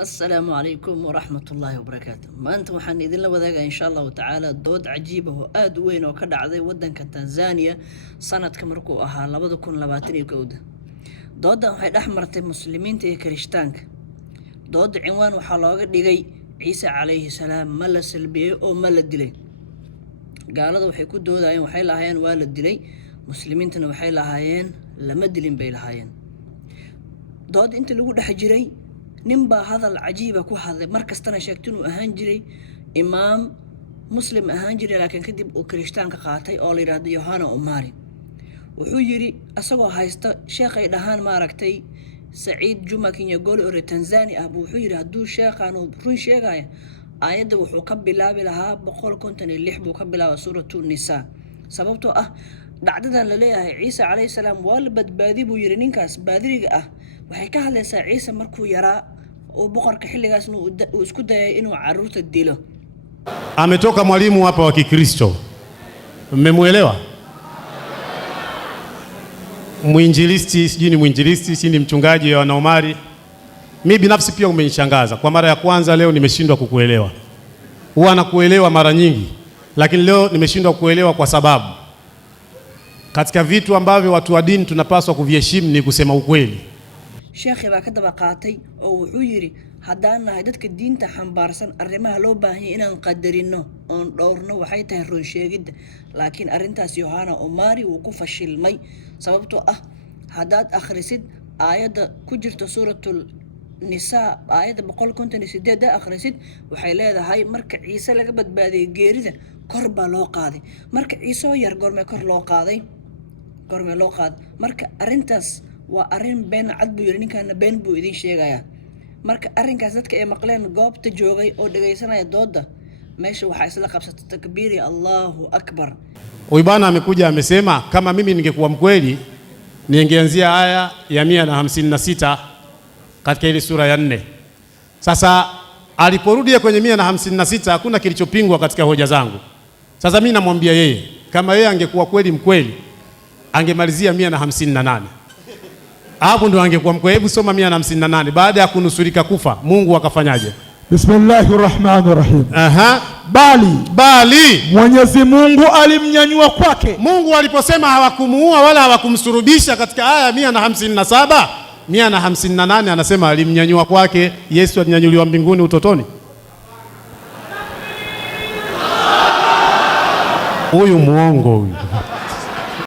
السلام عليكم ورحمة الله وبركاته. ما أنت وحن إذن لوذاقا إن شاء الله تعالى دود عجيبة وآد وين وكدع عضي ودن كتنزانيا سنة كمركو أها لبدو كون لباتني كودة دود وحيد أحمرت المسلمين تي كريشتانك دود عنوان وحلاقة ديغي عيسى عليه السلام ملا سلبيه أو ملا دلي قالوا وحيكو دود عين وحي لهايين والد دلي مسلمين تنا وحي لهايين لما دلين بي لهايين دود انت لو دحجري نمبا هذا العجيب كو هذا مركز تنا شاكتنو أهانجري إمام مسلم أهانجري لكن كدب وكريشتان كقاتي أو ليراد يوهانا أماري وحجري أسوى هايستا شيخي دهان ماركتي سعيد جمعة كين يقول أوري تنزاني أبو حجري هدو شيخانو برون شيخايا آيات وحو كبلا بلها بقول كنتني اللحبو كبلا سورة النساء سببتو دعددا لليها عيسى عليه السلام والبد بادي بو يرينينكاس بادريق waxay ka hadlaysaa ciise markuu yaraa oo boqorka xilligaas uu isku dayay inuu caruurta dilo. Ametoka mwalimu hapa wa Kikristo. Mmemuelewa? Mwinjilisti, sijui ni mwinjilisti, sijui ni mchungaji wa Naomari. Mimi binafsi pia umenishangaza. Kwa mara ya kwanza leo nimeshindwa kukuelewa. Huwa nakuelewa mara nyingi, lakini leo nimeshindwa kukuelewa kwa sababu katika vitu ambavyo watu wa dini tunapaswa kuviheshimu ni kusema ukweli. sheekhi baa ka daba qaatay oo wuxuu yiri haddaan nahay dadka diinta xambaarsan arrimaha loo baahan yahay inaan qadarino oon dhowrno waxay tahay run sheegidda laakiin arrintaas Yohana Omari wuu ku fashilmay sababtoo haddaad akhrisid aayadda ku jirta suuratul nisaa aayadda 158 akhrisid waxay leedahay marka ciise laga badbaadiyay geerida kor baa loo qaaday marka ciise yar goorma kor loo qaaday marka arrintaas waa arrin been cad buu yiri ninkan been buu idin sheegaya marka arrinkaas dadka ay maqleen goobta joogay oo dhageysanaya dooda meesha waxa isla qabsatay takbiiri Allahu akbar. Huyu bwana amekuja amesema kama mimi ningekuwa mkweli ningeanzia aya ya 156 katika ile sura ya 4. Sasa aliporudi kwenye 156 hakuna kilichopingwa katika hoja zangu. Sasa mimi namwambia yeye kama yeye angekuwa kweli mkweli angemalizia 158. Hapo ndo angekuwa mkweli. Hebu soma 158 baada ya kunusurika kufa Mungu akafanyaje? Bismillahirrahmanirrahim. Bali Mwenyezi Mungu alimnyanyua kwake. Mungu aliposema hawakumuua wala hawakumsurubisha katika aya 157, 158 anasema alimnyanyua kwake. Yesu alinyanyuliwa mbinguni utotoni. Huyu muongo huyu.